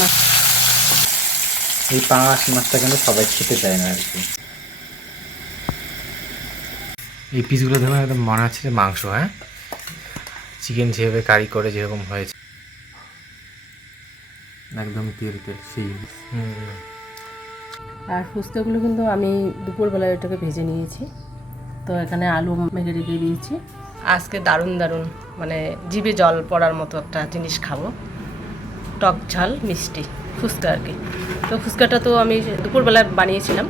মাছ। এই পাঙাশ মাছটা কিন্তু সবাই খেতে চায় না আর কি। এই পিসগুলো দেখুন একদম মনে হচ্ছে যে মাংস, হ্যাঁ, চিকেন যেভাবে কারি করে যেরকম হয়েছে একদম তেল তেল সেই। আর ফুচকাগুলো কিন্তু আমি দুপুরবেলা এটাকে ভেজে নিয়েছি, তো এখানে আলু মেখে রেখে দিয়েছি। আজকে দারুণ দারুণ মানে জিভে জল পড়ার মতো একটা জিনিস খাবো, টক ঝাল মিষ্টি ফুচকা আর কি। তো ফুচকাটা তো আমি দুপুরবেলা বানিয়েছিলাম,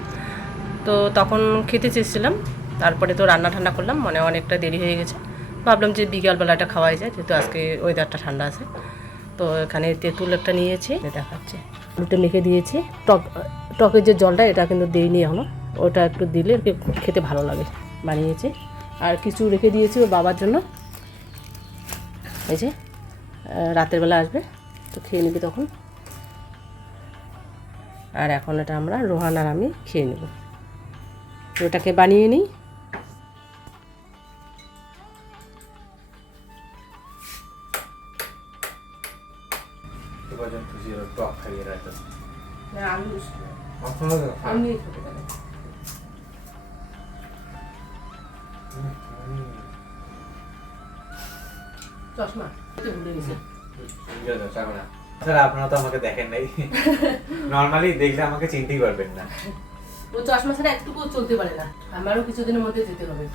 তো তখন খেতে চেয়েছিলাম, তারপরে তো রান্না ঠান্ডা করলাম, মানে অনেকটা দেরি হয়ে গেছে, ভাবলাম যে বিকালবেলাটা খাওয়াই যায়, যেহেতু আজকে ওয়েদারটা ঠান্ডা আছে। তো এখানে তেঁতুল একটা নিয়েছি, দেখাচ্ছে আলুটা মেখে দিয়েছি। টকের যে জলটা এটা কিন্তু দিইনি এখনো, ওটা একটু দিলে আর কি খেতে ভালো লাগে, বানিয়েছি। আর কিছু রেখে দিয়েছি ওর বাবার জন্য, এই যে রাতের বেলা আসবে তো খেয়ে নিবি তখন। আর এখন এটা আমরা রোহান আর আমি খেয়ে নেব, ওটাকে বানিয়ে নিই। চশমা ভুলে গেছি। আপনারা তো আমাকে দেখেন নাই, নর্মালি দেখলে আমাকে চিনতেই পারবেন না। ও চশমা ছাড়া একটুকু চলতে পারে না, আমারও কিছুদিনের মধ্যে যেতে হবে।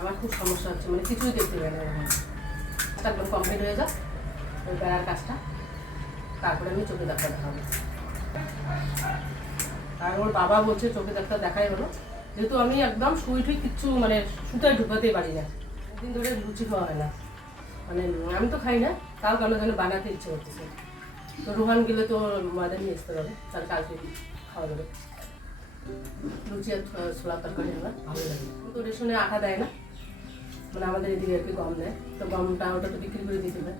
আমার খুব সমস্যা হচ্ছে, মানে কিছুই দেখতে পারে না এখন। তারপর কমপ্লিট হয়ে যাক ওই বেড়ার কাজটা, তারপরে আমি চোখে ডাক্তার দেখাবো। আর ওর বাবা বলছে চোখে ডাক্তার দেখাই হলো, যেহেতু আমি একদম শুই ঠুই কিচ্ছু মানে সুতায় ঢুকাতেই পারি না, একদিন ধরে লুচি খাওয়া হয় না, মানে আমি তো খাই না, তাও কেন যেন বানাতে ইচ্ছে করতেছে। তো রোহান গেলে তো ময়দা নিয়ে আসতে হবে, তার কালকে খাওয়া যাবে। লুচি আর ছোলা তরকারি আমার ভালো লাগে। তো রেশনে আটা দেয় না, মানে আমাদের এদিকে আর কি গম দেয়, তো গমটা ওটা তো বিক্রি করে দিতে হবে।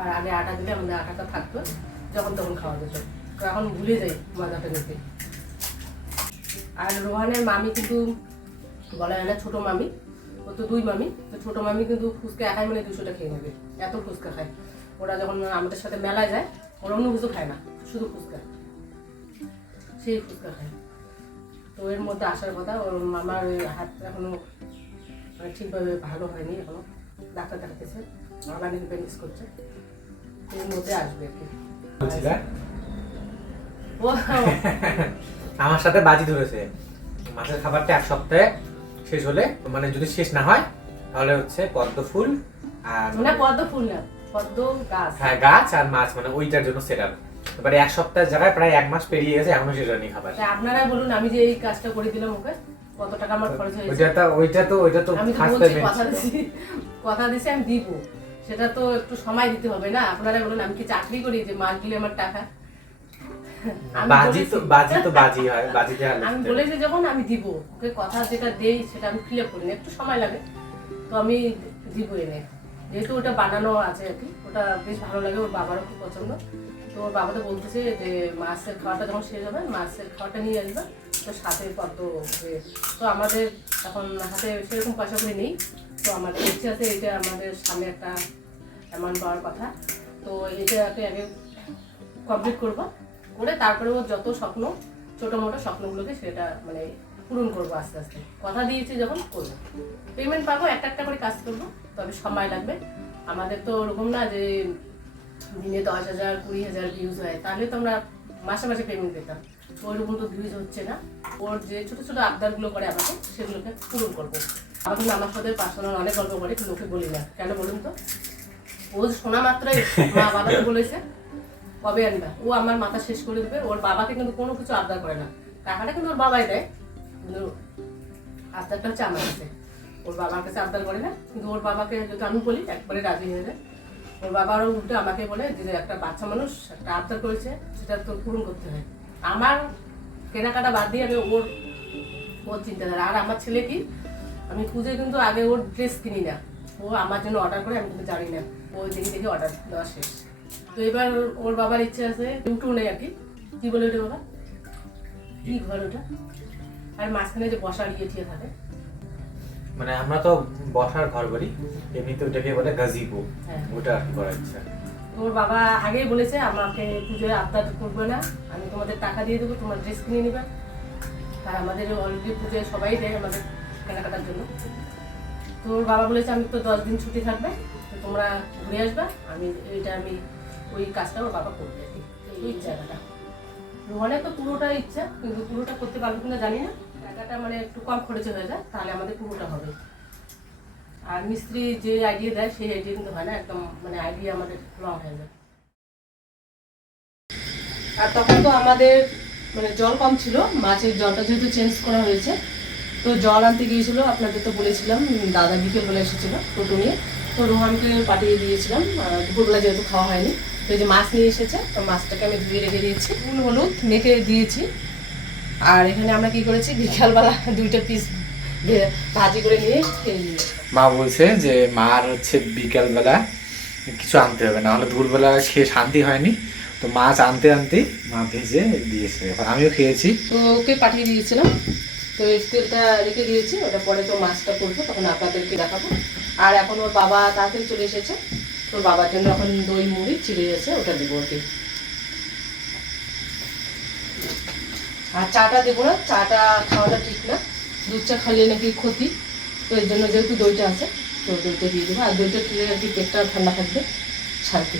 আর আগে আটা দিলে আমাদের আটাটা থাকতো, যখন তখন খাওয়া যেত, তো এখন ভুলে যাই মজাটা নিতে। আর রোহানের মামি কিন্তু বলা হয় না ছোটো মামি, ও তো দুই মামি, তো ছোটো মামি কিন্তু ফুচকা একাই মানে 200টা খেয়ে নেবে, এত ফুচকা খায় ওরা। যখন আমাদের সাথে মেলায় যায় ওরা অন্য কিছু খায় না, শুধু ফুচকা, সেই ফুচকা খায়। তো এর মধ্যে আসার কথা, ওর মামার হাত এখনো ঠিকভাবে ভালো হয়নি, এখনো ডাক্তার দেখাতেছে, আবার নাকি ব্যান্ডেজ করছে, এর মধ্যে আসবে আর কি। আমার সাথে বাজি ধরেছে, মাছের খাবারটা এক সপ্তাহে শেষ হলে, মানে যদি শেষ না হয় তাহলে হচ্ছে পদ্ম ফুল আর না পদ্ম ফুল না, পদ্ম গাছ, হ্যাঁ গাছ আর মাছ, মানে ওইটার জন্য সেট আপ। এবারে এক সপ্তাহের জায়গায় প্রায় 1 মাস পেরিয়ে গেছে, এখনো সেটা নেই খাবার। আপনারাই বলুন, আমি যে এই কাজটা করে দিলাম ওকে, কত টাকা আমার খরচ হয়েছে। ওইটা তো আমি তো বলছি কথা দিছি আমি দিব, সেটা তো একটু সময় দিতে হবে না। আপনারা বলুন আমি কি চাকরি করি যে মাস দিলে আমার টাকা। বাজি হয়, বাজিতে আমি বলেছি যখন আমি দিব, ওকে কথা যেটা দেই সেটা আমি ক্লিয়ার করি না, একটু সময় লাগে, তো আমি দিব এনে। যেহেতু ওটা বানানো আছে আর কি, ওটা বেশ ভালো লাগে, ওর বাবারও খুব পছন্দ। তো ওর বাবা তো বলতেছে যে মাছের খাওয়াটা যখন শেষ হবে মাছের খাওয়াটা নিয়ে আসবে, তো সাথে পদ্ম। তো আমাদের এখন হাতে সেরকম পয়সা করে নেই, তো আমাদের ইচ্ছে আছে এটা আমাদের সামনে একটা অ্যামাউন্ট পাওয়ার কথা, তো এটাকে আগে কমপ্লিট করবো, করে তারপরে ওর যত স্বপ্ন ছোটো মোটো স্বপ্নগুলোকে সেটা মানে পূরণ করবো আস্তে আস্তে। কথা দিয়েছি যখন করবো, পেমেন্ট পাবো, একটা একটা করে কাজ করবো, তবে সময় লাগবে। আমাদের তো ওরকম না যে দিনে 10,000 20,000 ভিউজ হয়, তাহলে তো আমরা মাসে মাসে পেমেন্ট পেতাম, ওইরকম তো ভিউজ হচ্ছে না। ওর যে ছোটো ছোটো আবদারগুলো করে আমাকে, সেগুলোকে পূরণ করবো। আমার কিন্তু আমার সাথে পার্সোনাল অনেক গল্প করে, কিন্তু ওকে বলি না, কেন বলুন তো? ও শোনা মাত্রই মা বাবাকে বলেছে কবে আনবা, ও আমার মাথা শেষ করে দেবে। ওর বাবাকে কিন্তু কোনো কিছু আবদার করে না, টাকাটা কিন্তু ওর বাবাই দেয়, কিন্তু আবদারটা হচ্ছে আমার কাছে, ওর বাবার কাছে আবদার করে না। কিন্তু ওর বাবাকে যদি আমি বলি একবারে রাজি হয়ে যায়। ওর বাবারও উল্টে আমাকে বলে যে একটা বাচ্চা মানুষ একটা আবদার করেছে, সেটা তো পূরণ করতে হয়। আমার কেনাকাটা বাদ দিয়ে আমি ওর চিন্তাধারা। আর আমার ছেলে কি, আমি খুঁজে কিন্তু আগে ওর ড্রেস কিনি না, ও আমার জন্য অর্ডার করে, আমি কিন্তু জানি না, ও দেখে দেখে অর্ডার দেওয়া শেষ। তো এবার ওর বাবার ইচ্ছে আছে ইউটিউব নেই আর কি, কি বলে ওটা বাবা, কি ঘর ওটা, আর মাঝখানে যে বসার ইয়ে থাকে, মানে আমরা তো বসার ঘর বলি, এমনিতে ওটাকে বলে গাজিবো, ওটা আর কি করার ইচ্ছা। তোর বাবা আগেই বলেছে আমাকে পুজোয় আবদার করবে না, আমি তোমাদের টাকা দিয়ে দেবো, তোমার ড্রেস কিনে নেবে। আর আমাদের অলরেডি পুজোয় সবাই দেয় আমাদের কেনাকাটার জন্য। তোর বাবা বলেছে আমি তো 10 দিন ছুটি থাকবে, তো তোমরা ঘুরে আসবে, আমি ওই কাজটা ওর বাবা করবে। এই জায়গাটা রোহানের তো পুরোটা ইচ্ছা, কিন্তু পুরোটা করতে পারবো কিনা জানি না। জায়গাটা মানে একটু কম খরচে হয়ে যায়, তাহলে আমাদের পুরোটা হবে। আর মিস্ত্রি যে আইডিয়া দেয় সেই আইডিয়া কিন্তু হয় না, একদম মানে আইডিয়া আমাদের রং হয়ে যায়। আর তখন তো আমাদের মানে জল কম ছিল, মাছের জলটা যেহেতু চেঞ্জ করা হয়েছে, তো জল আনতে গিয়েছিল, আপনাদের তো বলেছিলাম দাদা বিকেলবেলা এসেছিলো টোটো নিয়ে, তো রোহানকে পাঠিয়ে দিয়েছিলাম। দুপুরবেলা যেহেতু খাওয়া হয়নি, তো এই যে মাছ নিয়ে এসেছে, তো মাছটাকে আমি ধুয়ে রেখে দিয়েছি, নুন হলুদ মেখে দিয়েছি। আর এখানে আমরা কি করেছি, বিকালবেলা 2টা পিস ভাজি করে নিয়ে খেয়ে নিয়েছি। মা বলছে যে মার হচ্ছে বিকালবেলা কিছু আনতে হবে, না হলে দুপুরবেলা খেয়ে শান্তি হয়নি, তো মাছ আনতে আনতে মা ভেজে দিয়েছে, এবার আমিও খেয়েছি। তো ওকে পাঠিয়ে দিয়েছিলাম, তো এই তেলটা রেখে দিয়েছি, ওটা পরে তো মাছটা করবো, তখন আপনাদেরকে দেখাবো। আর এখন ওর বাবা তাড়াতাড়ি চলে এসেছে, তোর বাবার জন্য এখন দই মুড়ি চিড়ে গেছে, ওটা দেবো ওকে। আর চাটা দেবো না, চাটা খাওয়াটা ঠিক না, দুধ চা খাইলে নাকি ক্ষতি, তো এর জন্য যেহেতু দইটা আছে তো দইটা দিয়ে দেবো। আর দইটা খেলে আর কি পেটটা ঠান্ডা থাকবে, শান্তি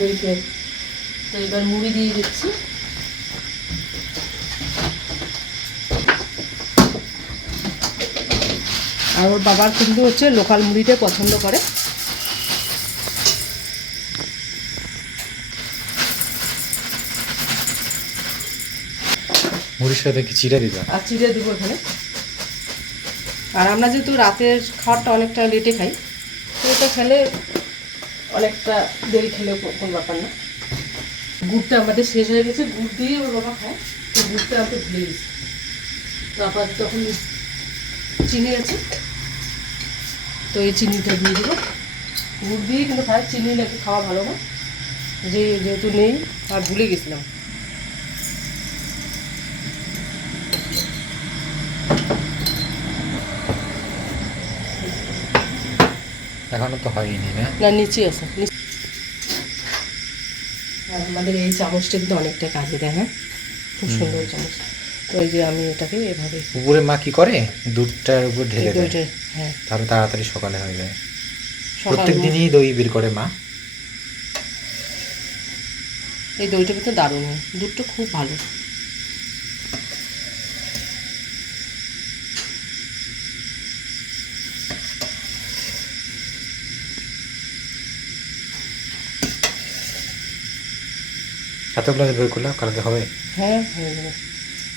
দই খেয়ে। তো এবার মুড়ি দিয়ে দিচ্ছি। আর ওর বাবার কিন্তু হচ্ছে লোকাল মুড়িটা পছন্দ করে। মুড়ির সাথে কি চিড়ে দিবা? আর চিড়ে দেবো এখানে। আর আমরা যেহেতু রাতের খাওয়ারটা অনেকটা লেটে খাই, তো এটা খেলে অনেকটা দেরি খেলে কোনো ব্যাপার না। গুড়টা আমাদের শেষ হয়ে গেছে, গুড় দিয়ে ওর বাবা খায়, তো গুড়টা আমাকে ভুলে গেছি। তারপর তখন চিনি আছে, তো এই চিনিটা দিয়ে দেবো। গুড় দিয়ে কিন্তু খায়, চিনি নাকি খাওয়া ভালো না, যেহেতু নেই আর ভুলে গেছিলাম। এখনো তো হয়নি না? না, নিচে আছে। আর আমাদের এই চামচটা কিন্তু অনেকটা কাজে দেয়, হ্যাঁ, খুব সুন্দর চামচ। তো এই যে আমি এটাকে এভাবে উপরে মা কি করে, দুধটার উপর ঢেলে দেয়, দইটা, হ্যাঁ, তাহলে তাড়াতাড়ি সকালে হয়ে যায়। সকাল প্রত্যেক দিনই দই বের করে মা। এই দইটা কিন্তু দারুণ হয়, দুধটা খুব ভালো। এতগুলো বের করলে কালকে হবে? হ্যাঁ, হয়ে যাবে।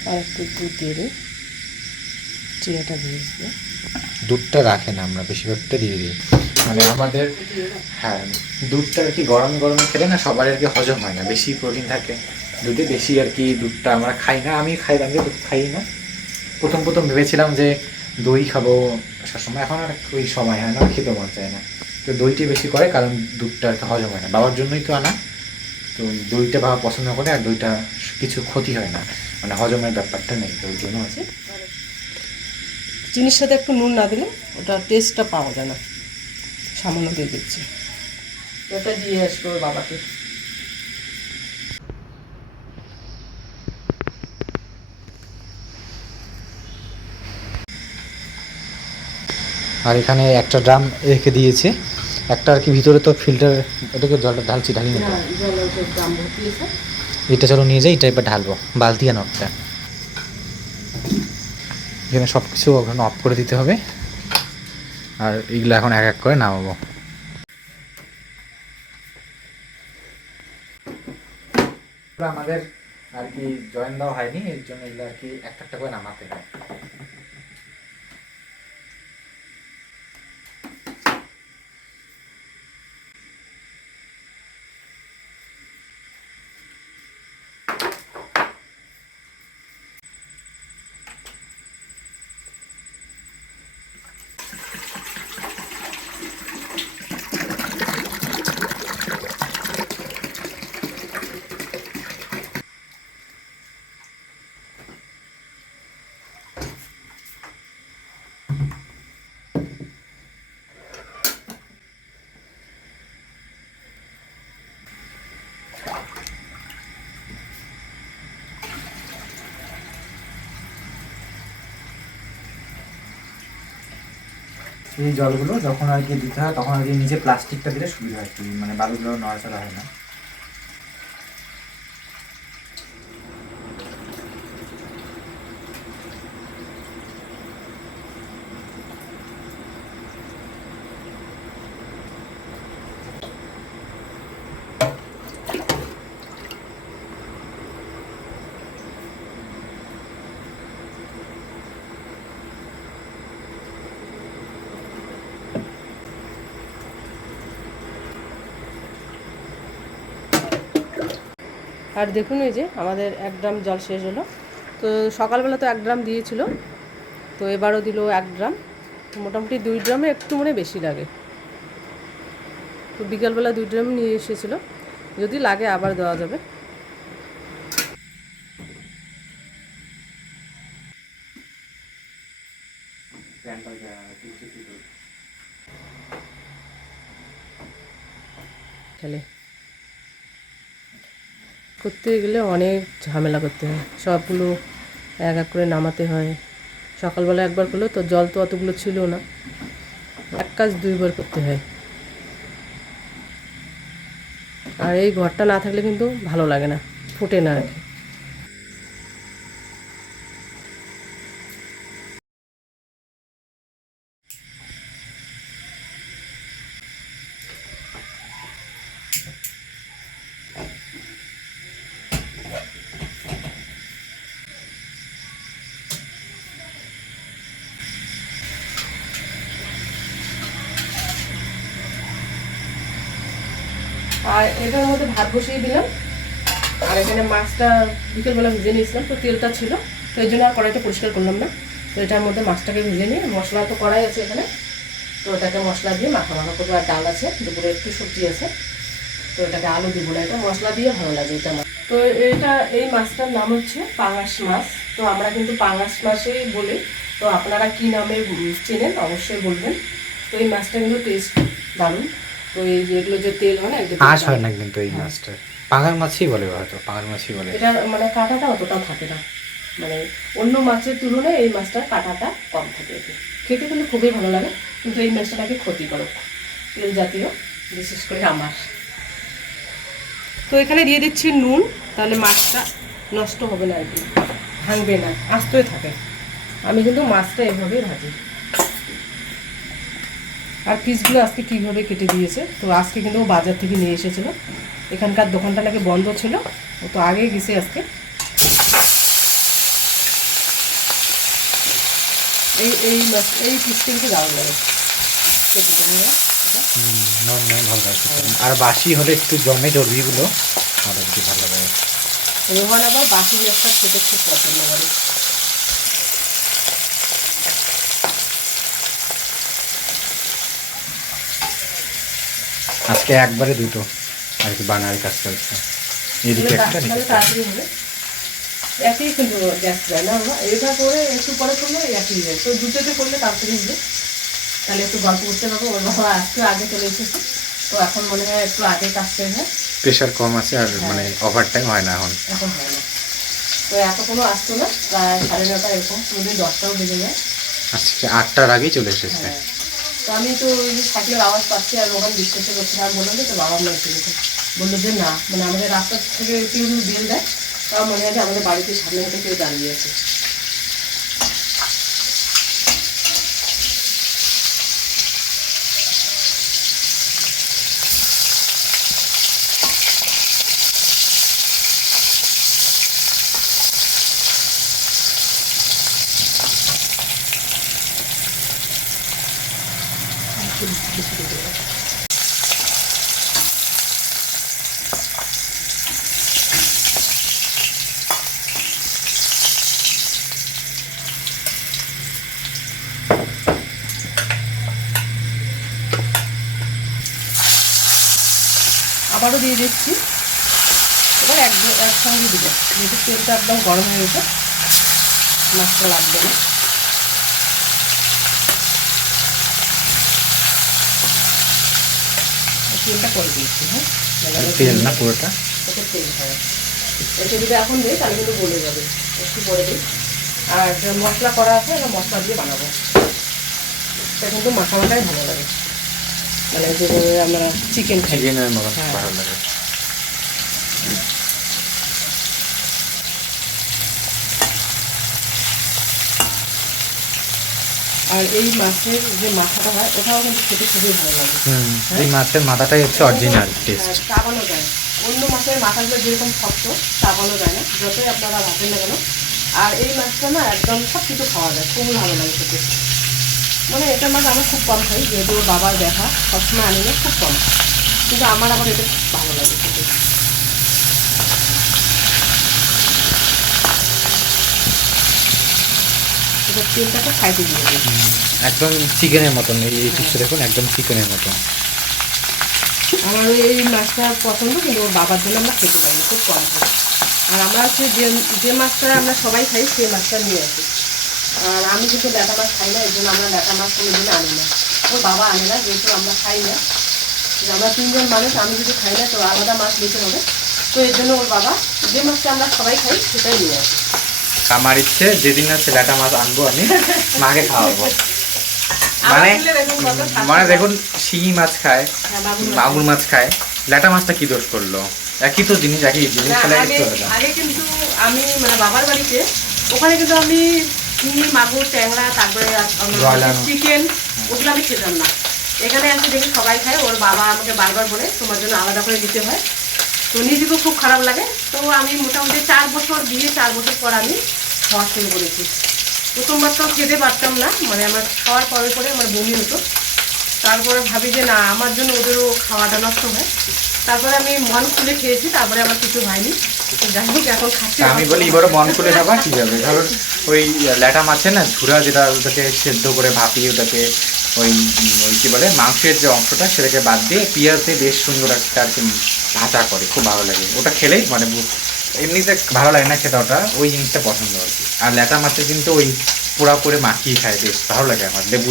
আর একটু দুধ দিয়ে দিই, চিনিটা দিয়ে দিই। দুধটা রাখে না, আমরা বেশিরভাগটা দিয়ে দিই, মানে আমাদের হ্যাঁ দুধটা আর কি গরম গরমে খেলে না সবার আর কি হজম হয় না, বেশি প্রোটিন থাকে দুধে, বেশি আর কি দুধটা আমরা খাই না, আমি খাইলাম যে দুধ খাই না। প্রথম ভেবেছিলাম যে দই খাবো সবসময়, এখন আর ওই সময় হয় না, খেতে মন চায় না, তো দইটি বেশি করে, কারণ দুধটা আর কি হজম হয় না, বাবার জন্যই তো আনা, তো দইটা বাবা পছন্দ করে, আর দইটা কিছু ক্ষতি হয় না, মানে হজমের ব্যাপারটা নেই, তো ওই জন্য আছে। চিনির সাথে একটু নুন না দিলে ওটা টেস্টটা পাওয়া যায় না, সামান্য দিয়ে দিচ্ছি। ওটা দিয়ে আসবো ওর বাবাকে। আর এখানে একটা ড্রাম রেখে দিয়েছে, একটা আর কি ভিতরে তো ফিল্টার, ওটাকে জলটা ঢালছি, ঢালি না তো? এটা চলো নিয়ে যাই, এটা এবার ঢালবো, বালতি আর নবটা। এখানে সব কিছু ওখানে অফ করে দিতে হবে, আর এইগুলো এখন এক এক করে নামাবো। আমাদের আর কি জয়েন দেওয়া হয়নি, এর জন্য এগুলো আর কি একটা একটা করে নামাতে হয়। এই জলগুলো যখন আর কি দিতে হয় তখন আর কি নিচে প্লাস্টিকটা দিলে সুবিধা হয়, একটু মানে বালুগুলো নড়াচড়া হয় না। আর দেখুন এই যে আমাদের 1 ড্রাম জল শেষ হলো। তো সকালবেলা তো 1 ড্রাম দিয়েছিল, তো এবারও দিল 1 ড্রাম। মোটামুটি 2 ড্রামে একটু মনে বেশি লাগে, তো বিকালবেলা 2 ড্রাম নিয়ে এসেছিলো, যদি লাগে আবার দেওয়া যাবে। খেলে করতে গেলে অনেক ঝামেলা করতে হয়, সবগুলো এক এক করে নামাতে হয়। সকালবেলা একবার করলেও তো জল তো অতগুলো ছিল না, এক কাজ 2 বার করতে হয়। আর এই ঘরটা না থাকলে কিন্তু ভালো লাগে না, ফোটে না আর কি। আর এটার মধ্যে ভাত বসিয়ে দিলাম, আর এখানে মাছটা বিকেলবেলা ভেজে নিয়েছিলাম, তো তেলটা ছিল, তো এই জন্য আর কড়াইটা পরিষ্কার করলাম না। তো এটার মধ্যে মাছটাকে ভেজে নিয়ে, মশলা তো কড়াই আছে এখানে, তো এটাকে মশলা দিয়ে মাখা করবো। আর ডাল আছে, দুপুরে একটু সবজি আছে, তো এটাকে আলু দিব না, এটা মশলা দিয়ে ভালো লাগে এটা মাছ। তো এই মাছটার নাম হচ্ছে পাঙাশ মাছ, তো আমরা কিন্তু পাঙাশ মাছই বলি, তো আপনারা কি নামে চেনেন অবশ্যই বলবেন। তো এই মাছটা কিন্তু টেস্ট দারুণ। তো এই যেগুলো যে তেল হয় না, আঁশ হয় না কিন্তু এই মাছটা, পাঙাশ মাছই বলে, হয়তো পাঙাশ মাছই বলে। এটা মানে কাঁটাটা অতটাও থাকে না, মানে অন্য মাছের তুলনায় এই মাছটার কাঁটাটা কম থাকে। খেতে কিন্তু খুবই ভালো লাগে, কিন্তু এই মাছটাকে ক্ষতিকারক, তেল জাতীয়, বিশেষ করে আমার। তো এখানে দিয়ে দিচ্ছি নুন, তাহলে মাছটা নষ্ট হবে না আর কি, ভাঙবে না, আস্তই থাকে। আমি কিন্তু মাছটা এভাবেই ভাজি। আর পিসগুলো আজকে কীভাবে কেটে দিয়েছে, তো আজকে কিন্তু ও বাজার থেকে নিয়ে এসেছিলো, এখানকার দোকানটা নাকি বন্ধ ছিল, ও তো আগে গেছে আজকে। এই পিসটা কিন্তু দারুণ লাগে, কেটে দেবো ভালো লাগে। আর বাসি হলে একটু জমে চর্বিগুলো, আর একটু ভালো লাগে। রোহান আবার বাসি মাছটা খেতে খুব পছন্দ করে। আজকে একবারে দুটো আর কি বানার কাজ চলছে, এদিকে একটা তাড়াতাড়ি হবে, একই কিন্তু গ্যাস যায় না, আমরা এটা করে একটু পরে করলে একই যায়, তো দুটোতে করলে তাড়াতাড়ি হবে, তাহলে একটু গল্প করতে পারবো। ওর বাবা আজকে আগে চলে এসেছে, তো এখন মনে হয় একটু আগে কাজ শেষ হয়, প্রেশার কম আছে, আর মানে ওভার টাইম হয় না এখন হয় না। তো এত কোনো আসতো না, প্রায় 9:30 এরকম, কোনোদিন 10টাও বেজে যায়। আজকে 8টার আগেই চলে এসেছে। তো আমি তো ওই যে সাইকেলের আওয়াজ পাচ্ছি, আর ওখানে বিশ্বাসে করছিলাম, বললাম যে তো বাবা মা এসে গেছে, বললো যে না, মানে আমাদের রাস্তা থেকে কেউ বেল দেয়, তাও মনে হয় যে আমাদের বাড়িতে সামনে থেকে কেউ দাঁড়িয়ে আছে। আবারও দিয়ে দিচ্ছি, এবার একসঙ্গে দিলে যেহেতু তেলটা একদম গরম হয়ে গেছে, মাছটা লাগবে না। তেলটা করে দিচ্ছি, হ্যাঁ, তেল না পুরোটা, ওটা তেল হয়, এটা যদি এখন দিই তাহলে কিন্তু গলে যাবে, একটু পরে দিই। আর মশলা করা আছে, মশলা দিয়ে বানাবো। মাছটা কিন্তু মাখা মাখাই ভালো লাগে, মানে যেভাবে আমরা চিকেন খাই। চিকেনের মতো ভালো লাগে। আর এই মাছের যে মাথাটা হয় ওটাও কিন্তু খেতে খুবই ভালো লাগে। এই মাছের মাথাটাই হচ্ছে অরিজিনাল টেস্ট। চাবানো যায়, অন্য মাছের মাথাগুলো যেরকম শক্ত চাবানো যায় না, যতই আপনারা ভাতেন না কেন। আর এই মাছটা না একদম সব কিছু খাওয়া যায়, খুবই ভালো লাগে খেতে। মানে এটা মাছ আমরা খুব কম খাই, যেহেতু বাবার দেখা সবসময় আনি না, খুব কম, কিন্তু আমার আবার এটা খুব ভালো লাগে খেতে। এবার তেলটাকে সাইডে দিয়ে দিই, একদম চিকেনের মতন, এই পিসটা দেখুন একদম চিকেনের মতন। আমার এই মাছটা পছন্দ, কিন্তু ওর বাবার জন্য আমরা খেতে পারি না, খুব কম খাই। আর আমরা হচ্ছে যে মাছটা আমরা সবাই খাই সেই মাছটা নিয়ে আসি। আর আমি কিন্তু ল্যাটা মাছ খাই না, এই জন্য আমরা ল্যাটা মাছ কোনো দিন আনি না, ওর বাবা আনে না, যেহেতু আমরা খাই না। আমরা 3 জন মানুষ, আমি যদি খাই না তো আলাদা মাছ নিতে হবে, তো এর জন্য ওর বাবা যে মাছটা আমরা সবাই খাই সেটাই নিয়ে আসি। আমার ইচ্ছে যেদিন হচ্ছে ল্যাটা মাছ আনবো আমি মাকে খাওয়াবো। মানে দেখুন শিঙি মাছ খায়, মাগুর মাছ খায়, ল্যাটা মাছটা কি দোষ করলো? একই তো জিনিস, একই জিনিস। আগে কিন্তু আমি মানে বাবার বাড়িতে ওখানে কিন্তু আমি শিঙি, মাগুর, ট্যাংরা, তারপরে চিকেন, ওগুলো আমি খেতাম না। এখানে আসে দেখি সবাই খায়, ওর বাবা আমাকে বারবার বলে তোমার জন্য আলাদা করে দিতে হয়, তো নিজেকেও খুব খারাপ লাগে। তো আমি মোটামুটি 4 বছর বিয়ে, 4 বছর পর আমি খাওয়া শুরু করেছি। প্রথমবার তো খেতে পারতাম না, মানে আমার খাওয়ার পরে পরে আমার বমি হতো। তারপরে ভাবি যে না, আমার জন্য ওদেরও খাওয়াটা নষ্ট হয়। তারপরে আমি মন খুলে খেয়েছি, তারপরে আমার কিছু হয়নি। যাই হোক এখন খাচ্ছি। আমি বলি এবারও মন খুলে খাবা ঠিক হবে, কারণ ওই ল্যাটা মাছে না ঝুরা, যেটা ওটাকে সেদ্ধ করে ভাপিয়ে ওটাকে ওই ওই কী বলে মাংসের যে অংশটা সেটাকে বাদ দিয়ে পেঁয়াজে বেশ সুন্দর একটা আর কি ভাজা করে, খুব ভালো লাগে ওটা খেলেই। মানে এমনিতে ভালো লাগে না খেতে, ওটা ওই জিনিসটা পছন্দ আর কি। আর ল্যাটা মাছে কিন্তু ওই পোড়া করে মাখিয়ে খায়, বেশ ভালো লাগে আমার, লেবু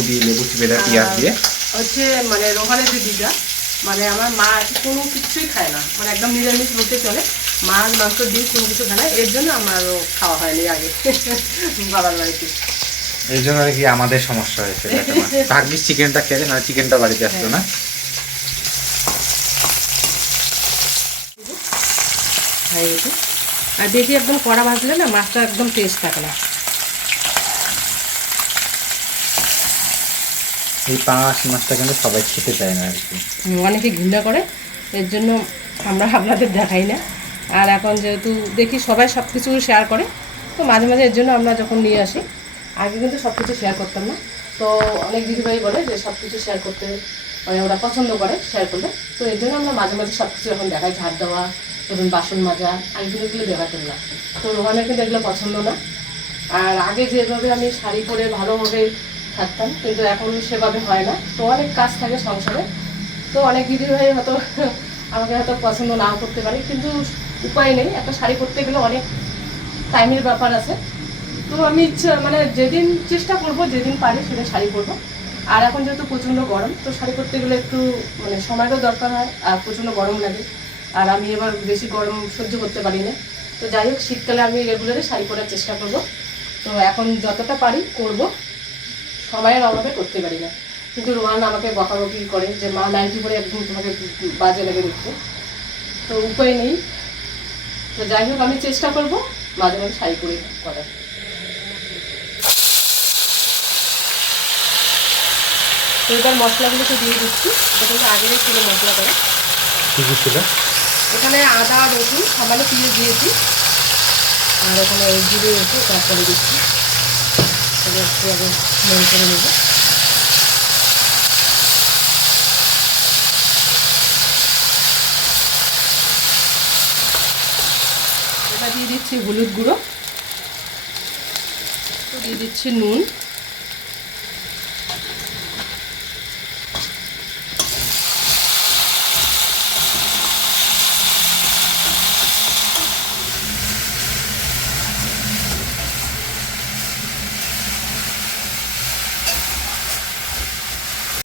চিপে দেয়, পেঁয়াজ দিয়ে হচ্ছে। মানে রোহানের যে দিদা, মানে আমার মা কোনো কিছুই খায় না, মানে একদম নিরামিষ বলতে চলে, মাছ, মাংস, ডিম কোনো কিছু খায় না, এর জন্য আমারও খাওয়া হয়নি আগে বাবার বাড়িতে। এই জন্য আর কি আমাদের সমস্যা হয়েছে। ভাগ্যিস চিকেনটা খেলে, না চিকেনটা বাড়িতে আসতো না। আর বেশি একদম কড়া ভাজলে না মাছটা একদম টেস্ট থাকে না। এই পাঙাশ মাছটা কিন্তু সবাই খেতে চায় না আর কি, অনেকে ঘৃণা করে, এর জন্য আমরা আপনাদের দেখাই না। আর এখন যেহেতু দেখি সবাই সব কিছু শেয়ার করে, তো মাঝে মাঝে এর জন্য আমরা যখন নিয়ে আসি, আগে কিন্তু সব কিছু শেয়ার করতাম না। তো অনেক দিদিভাই বলে যে সব কিছু শেয়ার করতে, মানে ওরা পছন্দ করে শেয়ার করলে, তো এর জন্য আমরা মাঝে মাঝে সব কিছু এখন দেখাই, ঝাড় দেওয়া, ধরুন বাসন মাজা, আগে কিন্তু এগুলো দেখাতাম না। তো রোহানের কিন্তু এগুলো পছন্দ না। আর আগে যেভাবে আমি শাড়ি পরে ভালোভাবে থাকতাম, কিন্তু এখন সেভাবে হয় না, তো অনেক কাজ থাকে সংসারে। তো অনেক দিদিভাই হয়তো আমাকে হয়তো পছন্দ নাও করতে পারে, কিন্তু উপায় নেই, একটা শাড়ি পরতে গেলে অনেক টাইমের ব্যাপার আছে। তো আমি মানে যেদিন চেষ্টা করব, যেদিন পারি সেদিন শাড়ি পরবো। আর এখন যেহেতু প্রচণ্ড গরম, তো শাড়ি পরতে গেলে একটু মানে সময়টাও দরকার হয়, আর প্রচণ্ড গরম লাগে, আর আমি এবার বেশি গরম সহ্য করতে পারি না। তো যাই হোক, শীতকালে আমি রেগুলারই শাড়ি পরার চেষ্টা করব। তো এখন যতটা পারি করব, সময়ের অভাবে করতে পারি না। কিন্তু রোহান আমাকে বকাবকি করে যে মা নাইটি পরে একদম তোমাকে বাজে লাগে দেখতে, তো উপায় নেই। তো যাই হোক, আমি চেষ্টা করব মাঝে মাঝে শাড়ি পরে করার। তো এবার মশলাগুলোকে দিয়ে দিচ্ছি, সেখানে আগেরই ছিল মশলা করে। কী কী ছিল? এখানে আদা, রসুন, সামান্য পেঁয়াজ দিয়েছি, আর এখানে জিরে রয়েছে, তারপরে দিচ্ছি। একটু আগে নেড়ে করে নেব। এবার দিয়ে দিচ্ছি হলুদ গুঁড়ো, দিয়ে দিচ্ছি নুন,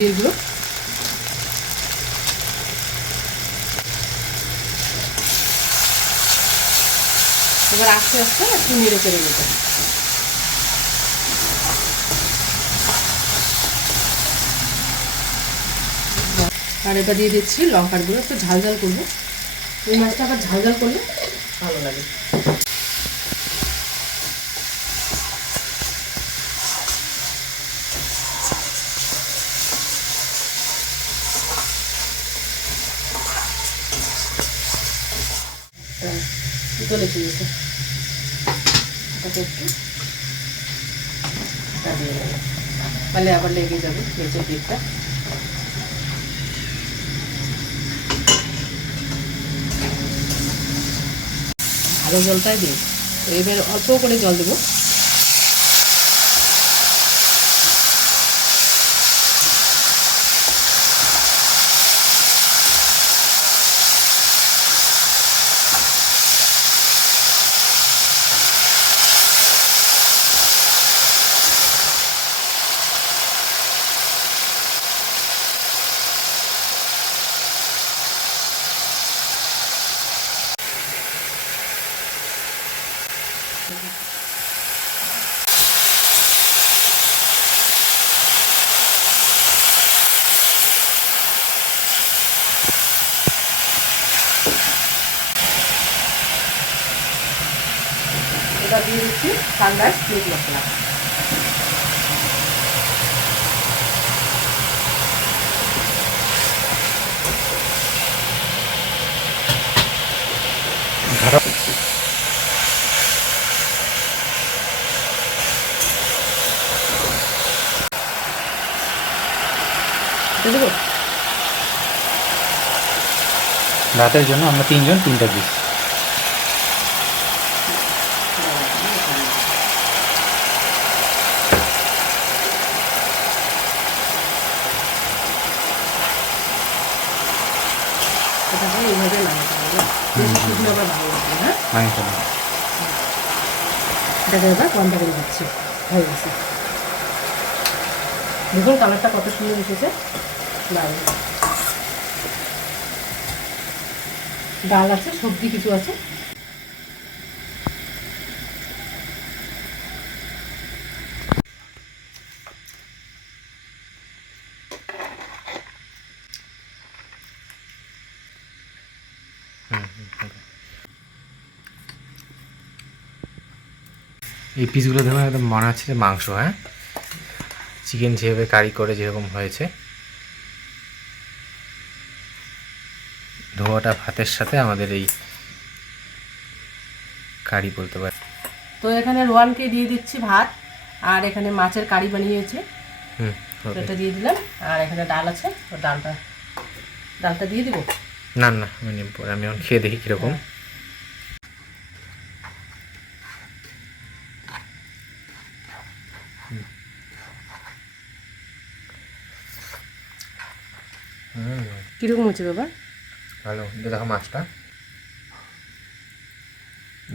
এগুলো এবার আস্তে আস্তে একটু নেড়ে করে নেব। আর এবার দিয়ে দিচ্ছি লঙ্কার গুঁড়ো, একটু ঝাল ঝাল করবো। এই মাছটা আবার ঝাল ঝাল করলে ভালো লাগে। চলে গিয়েছে, এটাকে একটু দিয়ে নেব, তাহলে আবার লেগে যাবে নিচের দিকটা। ভালো জলটাই দিই, এবার অল্প করে জল দেবো। এবার দিয়ে দিচ্ছি সানরাইজ মিট মশলা। দেবো রাতের জন্য আমরা 3 জন 3টা পিস। এটাকে এইভাবে লাগাতে হবে, শুকনো আবার ভালো লাগবে না। এটাকে এবার বন্ধ করে দিচ্ছি, হয়ে গেছে। দেখুন কালারটা কত সুন্দর এসেছে। ডাল আছে, সবজি কিছু আছে। এই পিসগুলো দেখুন একদম মনে হচ্ছে যে মাংস, হ্যাঁ, চিকেন যেভাবে কারি করে যেরকম হয়েছে। ধোয়াটা ভাতের সাথে আমাদের এই কারি বলতে পারে। তো এখানে রোয়ানকে দিয়ে দিচ্ছি ভাত, আর এখানে মাছের কারি বানিয়েছে, এটা দিয়ে দিলাম। আর এখানে ডাল আছে, তো ডালটা দিয়ে দিব। না না, মানে পরে আমি এখন খেয়ে দেখি কিরকম। কিরকম হচ্ছে বাবা? ভালো, দেখো মাছটা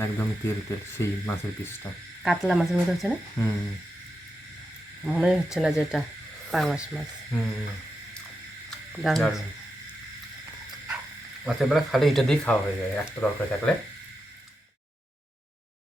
একদম তেল তেল, সেই মাছের পিসটা কাতলা মাছের মতো হচ্ছে না? মনে হচ্ছে না যে এটা পাঙাশ মাছ। রাতের বেলা খালি এটা দিয়ে খাওয়া হয়ে যায়, একটা তরকারি থাকলে।